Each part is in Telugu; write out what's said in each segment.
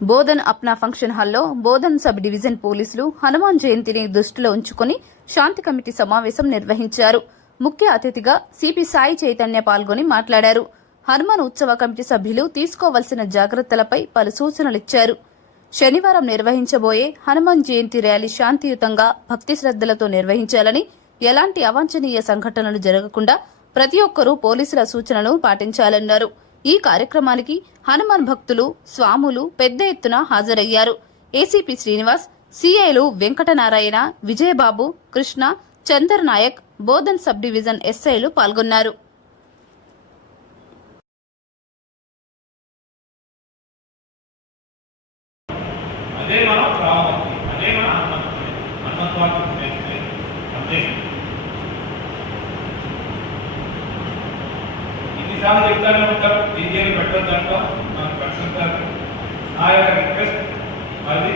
బోధన్ అప్నా ఫంక్షన్ హాల్లో బోధన్ సబ్ డివిజన్ పోలీసులు హనుమాన్ జయంతిని దృష్టిలో ఉంచుకుని శాంతి కమిటీ సమావేశం నిర్వహించారు. ముఖ్య అతిథిగా సిపి సాయి చైతన్య పాల్గొని మాట్లాడారు. హనుమాన్ ఉత్సవ కమిటీ సభ్యులు తీసుకోవాల్సిన జాగ్రత్తలపై పలు సూచనలిచ్చారు శనివారం నిర్వహించబోయే హనుమాన్ జయంతి ర్యాలీ శాంతియుతంగా భక్తి శ్రద్దలతో నిర్వహించాలని ఎలాంటి అవాంఛనీయ సంఘటనలు జరగకుండా ప్రతి ఒక్కరూ పోలీసుల సూచనలు పాటించాలన్నారు. ఈ కార్యక్రమానికి హనుమాన్ భక్తులు స్వాములు పెద్ద ఎత్తున హాజరయ్యారు. ఏసీపీ శ్రీనివాస్ సిఐలు వెంకటనారాయణ విజయబాబు కృష్ణ చందర్ నాయక్ బోధన్ సబ్ డివిజన్ ఎస్ఐలు పాల్గొన్నారు. అదే మన అదే మన హనుమంతుడి హనుమంతుడి నేర్పే సందేశం ఇన్నిసార్లు చెప్తానే ఉంటారు డీజేలు పెట్టొద్దంటాం నాకు పెట్టుకుంటారు నా యొక్క రిక్వెస్ట్ అది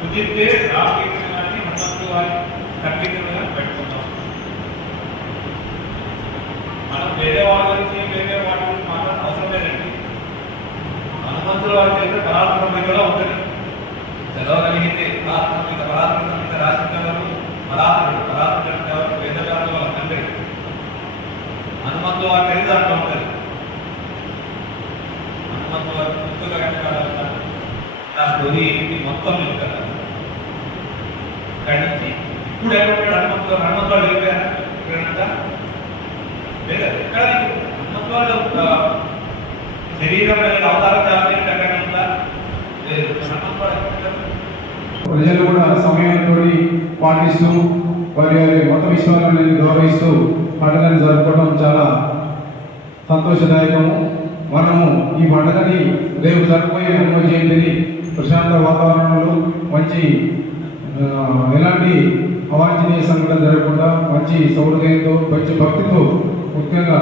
కుదిరితే రామకీర్తన కానీ హనుమంతు వారి సంకీర్తన పెట్టుకుందాం. మనం వేరే వాళ్ళ గురించి వేరే వాటి గురించి మాట్లాడడం అవసరం లేదండి. హనుమంతుల వారి దగ్గర కళాత్మకం కూడా ఉంటుంది చదవగలిగితే ఆత్మీయ పరాత్మక మీద రాసినవారు పరాత్ముడు పరాత్ముడు అంటే ఎవరు వేదకారులు వాళ్ళ హనుమంతుల వారి తెలివి దాంట్లో ఉంటుంది హనుమంతుల వారి ముందుగా వెనకాలంట నా స్టోరీ ఏంటి? మొత్తం మీకు కదా ఇక్కడి ఇప్పుడు ఎక్కడ హనుమంతు హనుమంతు వెళ్ళిపోయారా? ఇక్కడంతా లేదు? ఎక్కడ హనుమంతు శరీరం మీద అవతారం చేయాలి ఎక్కడ ఉందా? లేదు. హనుమంతు ప్రజలు కూడా సమయంతో పాటిస్తూ వారి వారి మత విశ్వాసాలను గౌరవిస్తూ పండుగను జరుపుకోవడం చాలా సంతోషదాయకము. మనము ఈ పండుగని రేపు జరగబోయే హనుమ జయంతిని ప్రశాంత వాతావరణంలో మంచి ఎలాంటి అవాంఛనీయ సంఘటన జరగకుండా మంచి సౌహృదయంతో మంచి భక్తితో ముఖ్యంగా